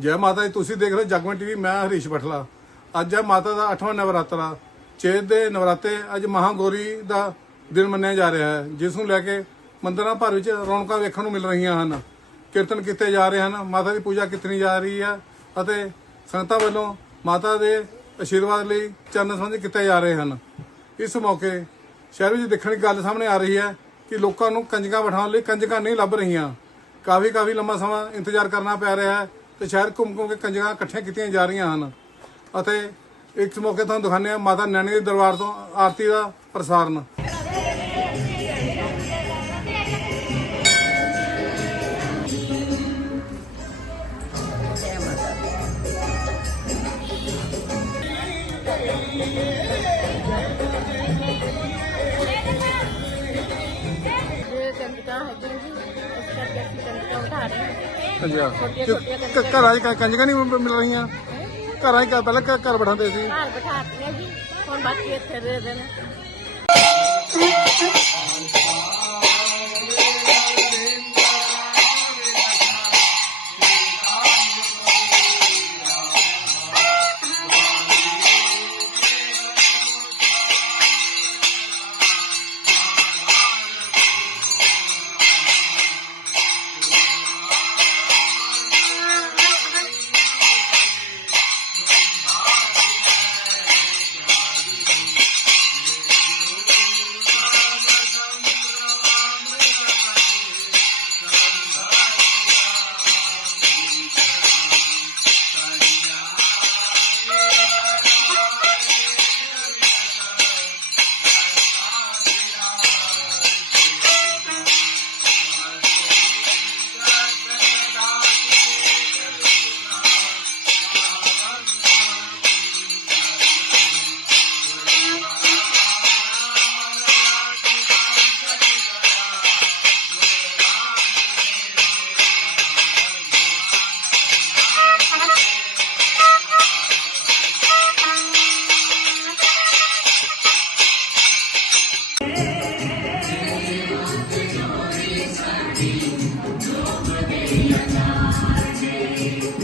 ਜੈ ਮਾਤਾ ਜੀ, ਤੁਸੀਂ ਦੇਖ ਰਹੇ ਹੋ ਜਗਮਨ ਟੀਵੀ, ਮੈਂ ਹਰੀਸ਼ ਬਠਲਾ। ਅੱਜ ਹੈ ਮਾਤਾ ਦਾ 8ਵਾਂ ਨਵਰਾਤਰਾ। ਚੇਤ ਦੇ ਨਵਰਾਤੇ ਅੱਜ ਮਹਾਗੌਰੀ ਦਾ ਦਿਨ ਮੰਨਿਆ ਜਾ ਰਿਹਾ ਹੈ, ਜਿਸ ਨੂੰ ਲੈ ਕੇ ਮੰਦਰਾਂ ਭਰ ਵਿੱਚ ਰੌਣਕਾਂ ਵੇਖਣ ਨੂੰ ਮਿਲ ਰਹੀਆਂ ਹਨ। ਕੀਰਤਨ ਕੀਤੇ ਜਾ ਰਹੇ ਹਨ, ਮਾਤਾ ਦੀ ਪੂਜਾ ਕੀਤੀ ਜਾ ਰਹੀ ਹੈ ਅਤੇ ਸੰਗਤਾਂ ਵੱਲੋਂ ਮਾਤਾ ਦੇ ਆਸ਼ੀਰਵਾਦ ਲਈ ਚਰਨ ਸੰਬੰਧ ਕੀਤੇ ਜਾ ਰਹੇ ਹਨ। ਇਸ ਮੌਕੇ ਸ਼ਹਿਰ ਵਿੱਚ ਦੇਖਣ ਦੀ ਗੱਲ ਸਾਹਮਣੇ ਆ ਰਹੀ ਹੈ ਕਿ ਲੋਕਾਂ ਨੂੰ ਕੰਜਕਾਂ ਬਿਠਾਉਣ ਲਈ ਕੰਜਕਾਂ ਨਹੀਂ ਲੱਭ ਰਹੀਆਂ। ਕਾਫੀ ਕਾਫੀ ਲੰਮਾ ਸਮਾਂ ਇੰਤਜ਼ਾਰ ਕਰਨਾ ਪੈ ਰਿਹਾ ਹੈ। ਤੇ ਸ਼ਹਿਰ ਘੁੰਮ ਘੁੰਮ ਕੇ ਕੰਜਕਾਂ ਇਕੱਠੀਆਂ ਕੀਤੀਆਂ ਜਾ ਰਹੀਆਂ ਹਨ। ਅਤੇ ਇਸ ਮੌਕੇ ਤੁਹਾਨੂੰ ਦਿਖਾਉਂਦੇ ਹਾਂ ਮਾਤਾ ਨੈਣੀ ਦੇ ਦਰਬਾਰ ਤੋਂ ਆਰਤੀ ਦਾ ਪ੍ਰਸਾਰਣ ਇਹ ਕੰਜਕਾਂ ਹੈਗੀਆਂ ਜੀ, ਇਸ ਕਰਕੇ ਅਸੀਂ ਕੰਜਕਾਂ ਉਠਾ ਰਹੇ ਹਾਂ। ਅੱਛਾ। ਕਿ ਘਰਾਂ 'ਚ ਕ- ਕੰਜਕਾਂ ਨਹੀਂ ਮਿਲ ਰਹੀਆਂ? ਘਰਾਂ 'ਚ ਪਹਿਲਾਂ ਘ- ਘਰ ਬਿਠਾਉਂਦੇ ਸੀ। ਘਰ ਬਿਠਾਤੀਆਂ ਜੀ, ਹੁਣ ਬਾਕੀ ਇੱਥੇ ਦੇ ਦੇਣ।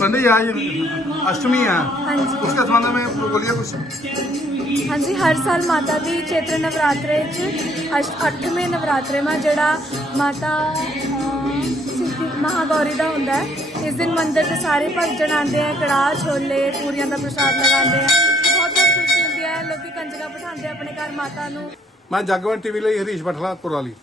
बंदे ये आज अष्टमी है हाँ जी उसके संबंध में बोलिए कुछ ਹਾਂਜੀ ਹਰ ਸਾਲ ਮਾਤਾ ਦੀ ਚੇਤਰ ਨਵਰਾਤਰੇ ਚ ਅਸ਼ਟ- ਅੱਠਵੇਂ ਨਵਰਾਤਰੇ ਮਾ ਜਿਹੜਾ ਮਾਤਾ ਅਹ, ਸਿੱਧੀ ਮਹਾਗੌਰੀ ਦਾ ਹੁੰਦਾ ਹੈ ਇਸ ਦਿਨ ਮੰਦਿਰ ਤੇ ਸਾਰੇ ਭਗਤਜਨ ਆਉਂਦੇ ਆ ਕੜਾਹ ਛੋਲੇ ਪੂਰੀਆਂ ਦਾ ਪ੍ਰਸ਼ਾਦ ਲਗਾਉਂਦੇ ਆ ਬਹੁਤ ਬਹੁਤ ਖੁਸ਼ੀ ਹੁੰਦੀ ਹੈ ਲੋਕੀ ਕੰਜਕਾਂ ਬਿਠਾਉਂਦੇ ਆ ਆਪਣੇ ਘਰ ਮਾਤਾ ਨੂੰ ਮੈਂ ਜਗਵੰਤ ਟੀਵੀ ਲਈ ਹਰੀਸ਼ ਬਠਲਾ ਕੁਰਾਲੀ